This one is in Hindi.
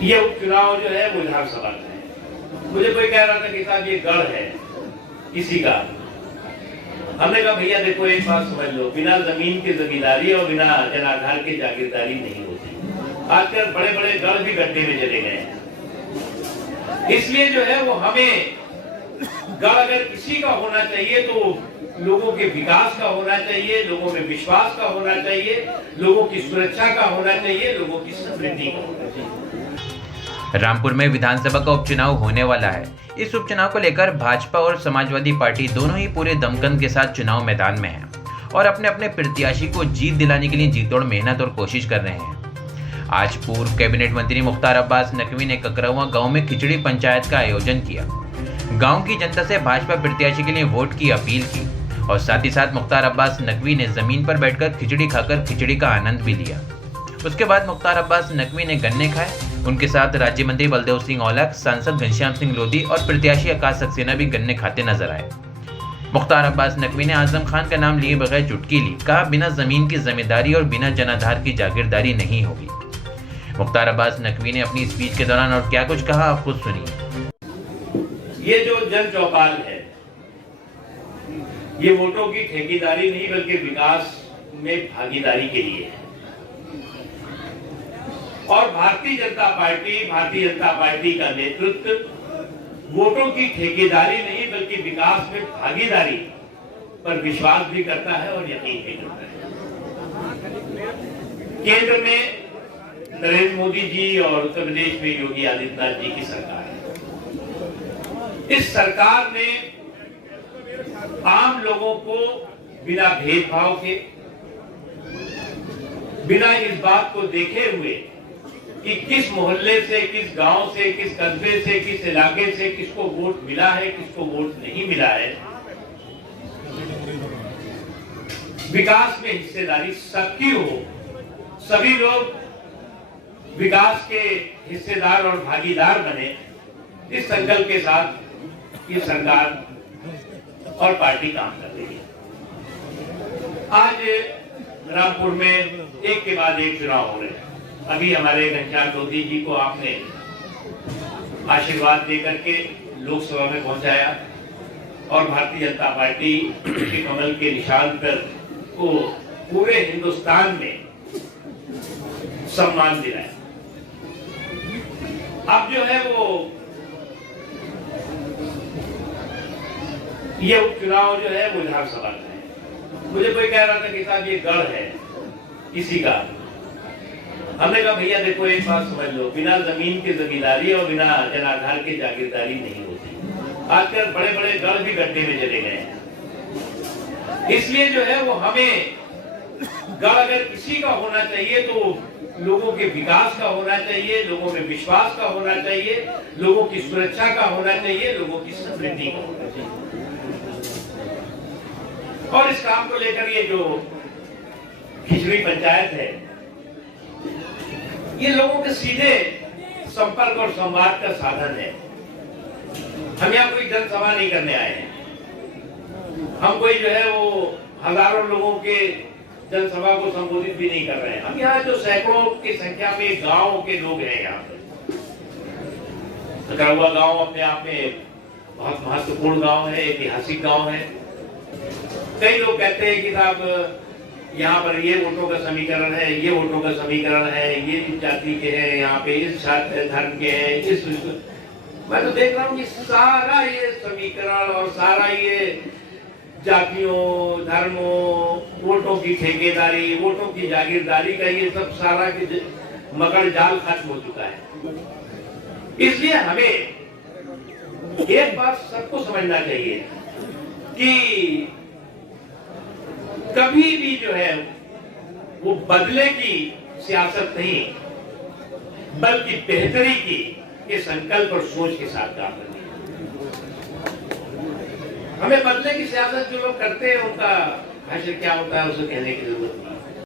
ये उपचुनाव जो है वो विधानसभा का है। मुझे कोई कह रहा था कि साहब ये गढ़ है किसी का। हमने कहा भैया देखो एक बात समझ लो, बिना जमीन की जमींदारी और बिना जनाधार की जागीरदारी नहीं होती। आजकल बड़े बड़े गढ़ भी गड्ढे में चले गए हैं। इसलिए जो है वो हमें गढ़ अगर किसी का होना चाहिए तो लोगों के विकास का होना चाहिए, लोगों में विश्वास का होना चाहिए, लोगों की सुरक्षा का होना चाहिए, लोगों की समृद्धि का होना चाहिए। रामपुर में विधानसभा का उपचुनाव होने वाला है। इस उपचुनाव को लेकर भाजपा और समाजवादी पार्टी दोनों ही पूरे दमखम के साथ चुनाव मैदान में हैं और अपने अपने प्रत्याशी को जीत दिलाने के लिए जीतोड़ मेहनत और कोशिश कर रहे हैं। आज पूर्व कैबिनेट मंत्री मुख्तार अब्बास नकवी ने ककरौआ गांव में खिचड़ी पंचायत का आयोजन किया। गांव की जनता से भाजपा प्रत्याशी के लिए वोट की अपील की और साथ ही साथ मुख्तार अब्बास नकवी ने जमीन पर बैठकर खिचड़ी खाकर खिचड़ी का आनंद भी लिया। उसके बाद मुख्तार अब्बास नकवी ने गन्ने खाए। उनके साथ राज्य मंत्री बलदेव सिंह औलख, सांसद घनश्याम सिंह लोधी और प्रत्याशी आकाश सक्सेना भी गन्ने खाते नजर आए। मुख्तार अब्बास नकवी ने आजम खान का नाम लिए बगैर चुटकी ली। कहा बिना जमीन की जिम्मेदारी और बिना जनाधार की जागीरदारी नहीं होगी। मुख्तार अब्बास नकवी ने अपनी स्पीच के दौरान और क्या कुछ कहा आप खुद सुनिए। ये जो जन चौपाल है ये वोटों की ठेकेदारी नहीं बल्कि विकास में भागीदारी के लिए है। और भारतीय जनता पार्टी का नेतृत्व वोटों की ठेकेदारी नहीं बल्कि विकास में भागीदारी पर विश्वास भी करता है और यकीन भी करता है। केंद्र में नरेंद्र मोदी जी और उत्तर प्रदेश में योगी आदित्यनाथ जी की सरकार है। इस सरकार ने आम लोगों को बिना भेदभाव के, बिना इस बात को देखे हुए कि किस मोहल्ले से, किस गांव से, किस कस्बे से, किस इलाके से किसको वोट मिला है, किसको वोट नहीं मिला है, विकास में हिस्सेदारी सबकी हो, सभी लोग विकास के हिस्सेदार और भागीदार बने, इस संकल्प के साथ ये सरकार और पार्टी काम कर रही है। आज रामपुर में एक के बाद एक चुनाव हो रहे हैं। अभी हमारे घनश्याम लोधी जी को आपने आशीर्वाद देकर के लोकसभा में पहुंचाया और भारतीय जनता पार्टी के कमल के निशान पर को पूरे हिंदुस्तान में सम्मान दिलाया। अब जो है वो ये उपचुनाव जो है वो विधानसभा का है। मुझे कोई कह रहा था कि साहब ये गढ़ है किसी का। हमने कहा भैया देखो एक बात समझ लो, बिना जमीन की जमींदारी और बिना जनाधार की जागीरदारी नहीं होती। आजकल बड़े बड़े गढ़ भी गड्ढे में चले गए हैं। इसलिए जो है वो हमें गढ़ अगर किसी का होना चाहिए तो लोगों के विकास का होना चाहिए, लोगों में विश्वास का होना चाहिए, लोगों की सुरक्षा का होना चाहिए, लोगों की समृद्धि का होना चाहिए। और इस काम को लेकर ये जो खिचड़ी पंचायत है ये लोगों के सीधे संपर्क और संवाद का साधन है। हम यहाँ कोई जनसभा नहीं करने आए हैं। हम कोई जो है वो हजारों लोगों के जनसभा को संबोधित भी नहीं कर रहे हैं। हम यहाँ जो सैकड़ों की संख्या में गांव के लोग हैं, यहाँ पे ककरौआ गांव अपने आप में बहुत महत्वपूर्ण गांव है, ऐतिहासिक गांव है। कई लोग कहते हैं कि साहब यहाँ पर ये वोटों का समीकरण है, ये वोटों का समीकरण है, ये इस जाति के हैं, यहाँ पे इस धर्म के हैं, इस। मैं तो देख रहा हूँ कि सारा ये समीकरण और सारा ये जातियों, धर्मों, वोटों की ठेकेदारी, वोटों की जागीरदारी का ये सब सारा मगर जाल खत्म हो चुका है। इसलिए हमें एक बात सबको समझना चाहिए कि कभी भी जो है वो बदले की सियासत नहीं बल्कि बेहतरी की के संकल्प और सोच के साथ काम करनी है। हमें बदले की सियासत जो लोग करते हैं उनका भाषण क्या होता है उसे कहने की जरूरत नहीं।